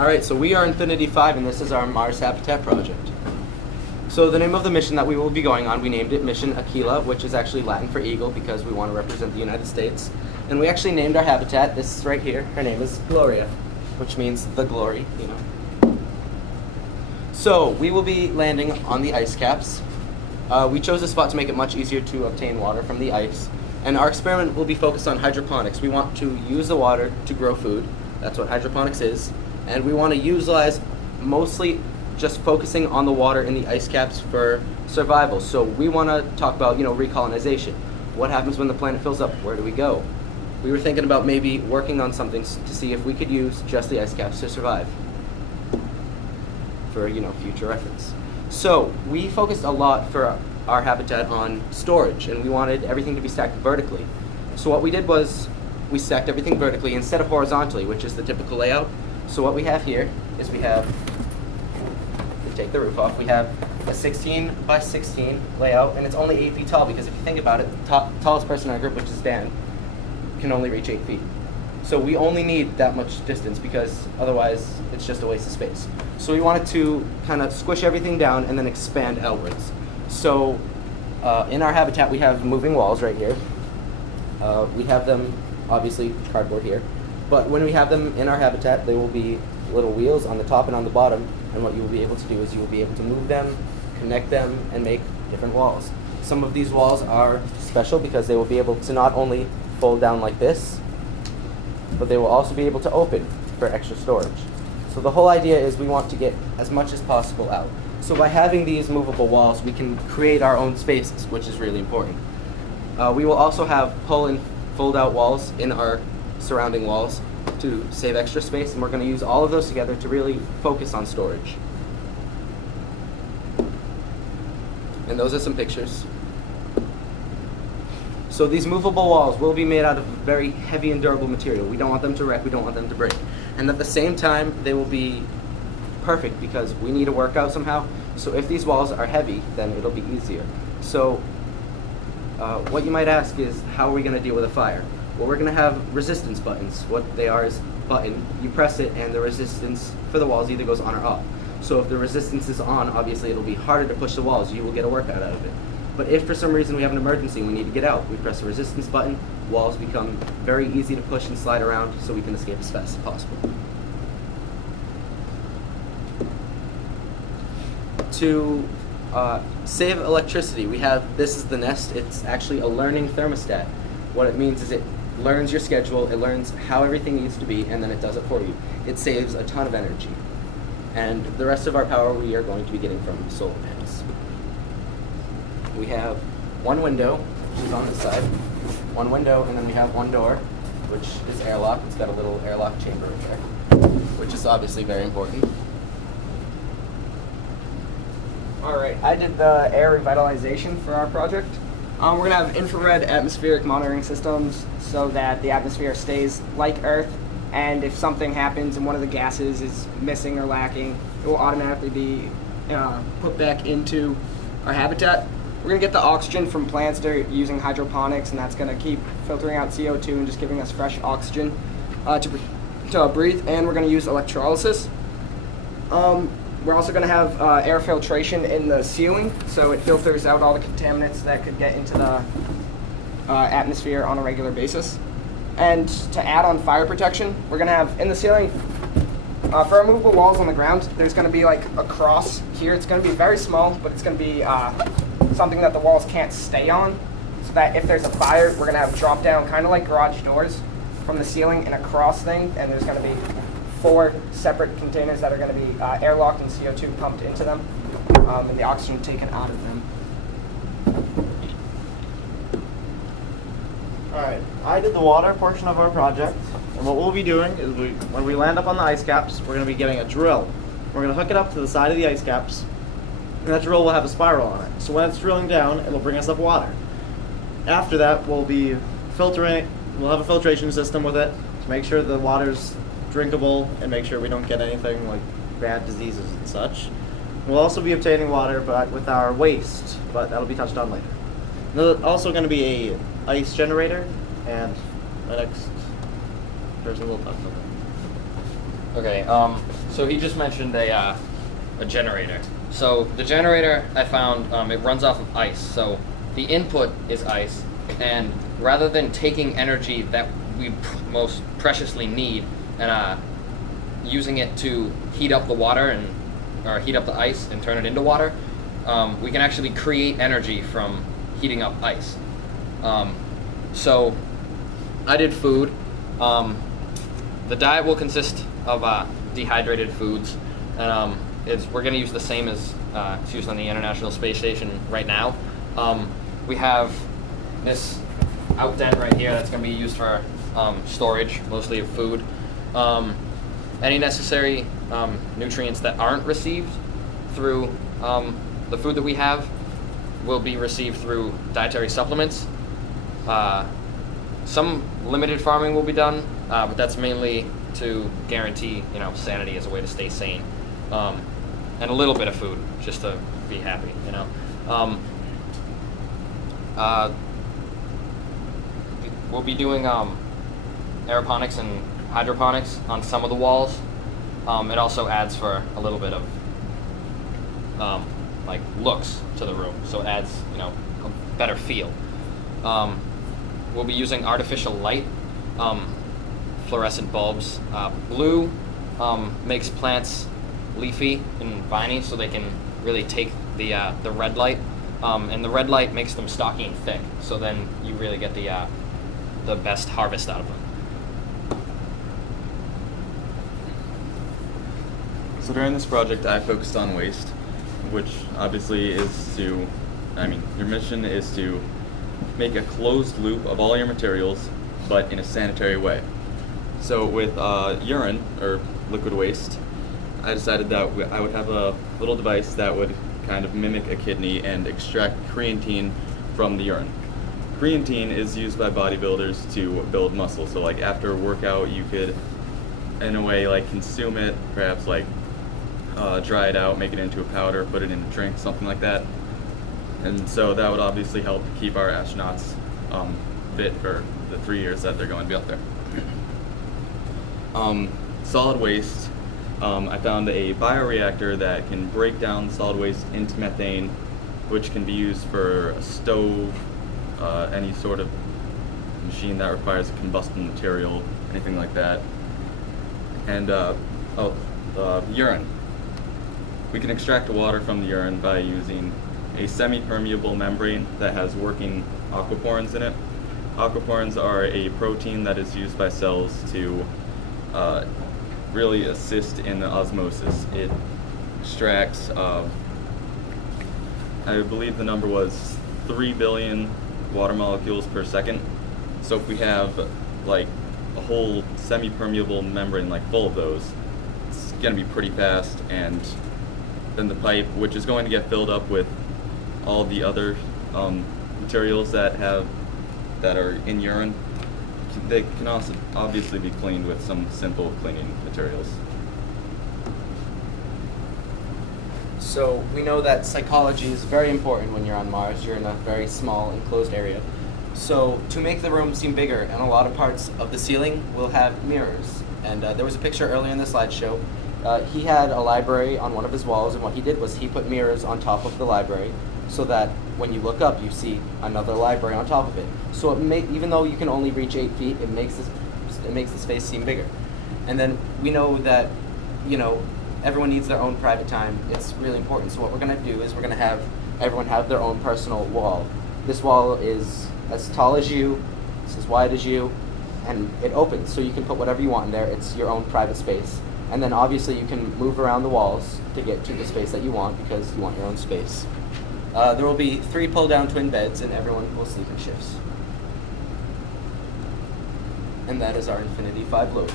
Alright, so we are Infinity 5 and this is our Mars Habitat project. So the name of the mission that we will be going on, we named it Mission Aquila, which is actually Latin for eagle because we want to represent the United States. And we actually named our habitat, this is right here, her name is Gloria, which means the glory, you know. So we will be landing on the ice caps. We chose this spot to make it much easier to obtain water from the ice. And our experiment will be focused on hydroponics. We want to use the water to grow food. That's what hydroponics is. And we want to utilize mostly just focusing on the water in the ice caps for survival. So we want to talk about, recolonization. What happens when the planet fills up? Where do we go? We were thinking about maybe working on something to see if we could use just the ice caps to survive for, future reference. So we focused a lot for our habitat on storage, and we wanted everything to be stacked vertically. So what we did was we stacked everything vertically instead of horizontally, which is the typical layout. So what we have here is to take the roof off, we have a 16 by 16 layout, and it's only 8 feet tall because if you think about it, the tallest person in our group, which is Dan, can only reach 8 feet. So we only need that much distance because otherwise it's just a waste of space. So we wanted to kind of squish everything down and then expand outwards. So in our habitat we have moving walls right here. We have them, obviously cardboard here, but when we have them in our habitat they will be little wheels on the top and on the bottom, and what you will be able to do is you will be able to move them, connect them, and make different walls. Some of these walls are special because they will be able to not only fold down like this, but they will also be able to open for extra storage. So the whole idea is we want to get as much as possible out. So by having these movable walls, we can create our own spaces, which is really important. We will also have pull and fold out walls in our surrounding walls to save extra space, and we're going to use all of those together to really focus on storage. And those are some pictures. So these movable walls will be made out of very heavy and durable material. We don't want them to wreck, we don't want them to break. And at the same time, they will be perfect because we need to work out somehow. So if these walls are heavy, then it'll be easier. So what you might ask is, how are we going to deal with a fire? Well, we're going to have resistance buttons. What they are is a button. You press it and the resistance for the walls either goes on or off. So if the resistance is on, obviously it'll be harder to push the walls. You will get a workout out of it. But if for some reason we have an emergency and we need to get out, we press the resistance button, walls become very easy to push and slide around so we can escape as fast as possible. To save electricity, this is the Nest. It's actually a learning thermostat. What it means is it learns your schedule, it learns how everything needs to be, and then it does it for you. It saves a ton of energy. And the rest of our power we are going to be getting from solar panels. We have one window, which is on this side, one window, and then we have one door, which is airlock. It's got a little airlock chamber right there, which is obviously very important. Alright, I did the air revitalization for our project. We're going to have infrared atmospheric monitoring systems so that the atmosphere stays like Earth, and if something happens and one of the gases is missing or lacking, it will automatically be put back into our habitat. We're going to get the oxygen from plants that are using hydroponics, and that's going to keep filtering out CO2 and just giving us fresh oxygen to breathe, and we're going to use electrolysis. We're also going to have air filtration in the ceiling, so it filters out all the contaminants that could get into the atmosphere on a regular basis. And to add on fire protection, we're going to have in the ceiling, for our movable walls on the ground, there's going to be like a cross here. It's going to be very small, but it's going to be something that the walls can't stay on, so that if there's a fire, we're going to have drop down, kind of like garage doors, from the ceiling in a cross thing, and there's going to be 4 separate containers that are going to be airlocked and CO2 pumped into them, and the oxygen taken out of them. Alright, I did the water portion of our project, and what we'll be doing is when we land up on the ice caps, we're going to be getting a drill. We're going to hook it up to the side of the ice caps, and that drill will have a spiral on it. So when it's drilling down, it'll bring us up water. After that, we'll be filtering, we'll have a filtration system with it to make sure the water's drinkable and make sure we don't get anything like bad diseases and such. We'll also be obtaining water but with our waste, but that'll be touched on later. There's also going to be a ice generator, and my next person will talk about that. Okay, so he just mentioned a generator. So the generator, I found, it runs off of ice. So the input is ice, and rather than taking energy that we most preciously need and using it to heat up the water or heat up the ice and turn it into water, we can actually create energy from heating up ice. So I did food. The diet will consist of dehydrated foods, and we're going to use the same as it's used on the International Space Station right now. We have this outdent right here that's going to be used for storage, mostly of food. Any necessary nutrients that aren't received through the food that we have will be received through dietary supplements. Some limited farming will be done, but that's mainly to guarantee, sanity as a way to stay sane, and a little bit of food just to be happy, We'll be doing aeroponics and hydroponics on some of the walls. It also adds for a little bit of looks to the room, so it adds a better feel. We'll be using artificial light, fluorescent bulbs. Blue makes plants leafy and viney, so they can really take the red light, and the red light makes them stocky and thick. So then you really get the best harvest out of them. So during this project, I focused on waste, which obviously is your mission is to make a closed loop of all your materials, but in a sanitary way. So with urine, or liquid waste, I decided that I would have a little device that would kind of mimic a kidney and extract creatine from the urine. Creatine is used by bodybuilders to build muscle, so after a workout you could, in a way, consume it, perhaps dry it out, make it into a powder, put it in a drink, something like that. And so that would obviously help keep our astronauts fit for the 3 years that they're going to be up there. Solid waste, I found a bioreactor that can break down solid waste into methane, which can be used for a stove, any sort of machine that requires a combustible material, anything like that. And urine. We can extract the water from the urine by using a semi-permeable membrane that has working aquaporins in it. Aquaporins are a protein that is used by cells to really assist in the osmosis. It extracts, I believe the number was 3 billion water molecules per second. So if we have a whole semi-permeable membrane full of those, it's going to be pretty fast, and then the pipe, which is going to get filled up with all the other materials that are in urine, they can also obviously be cleaned with some simple cleaning materials. So we know that psychology is very important when you're on Mars. You're in a very small enclosed area. So to make the room seem bigger, and a lot of parts of the ceiling will have mirrors. And there was a picture earlier in the slideshow. He had a library on one of his walls, and what he did was he put mirrors on top of the library so that when you look up, you see another library on top of it. So even though you can only reach 8 feet, it makes the space seem bigger. And then we know that, everyone needs their own private time. It's really important. So what we're going to do is we're going to have everyone have their own personal wall. This wall is as tall as you, it's as wide as you, and it opens, so you can put whatever you want in there. It's your own private space. And then obviously you can move around the walls to get to the space that you want, because you want your own space. There will be 3 pull-down twin beds, and everyone will sleep in shifts. And that is our Infinity 5 logo.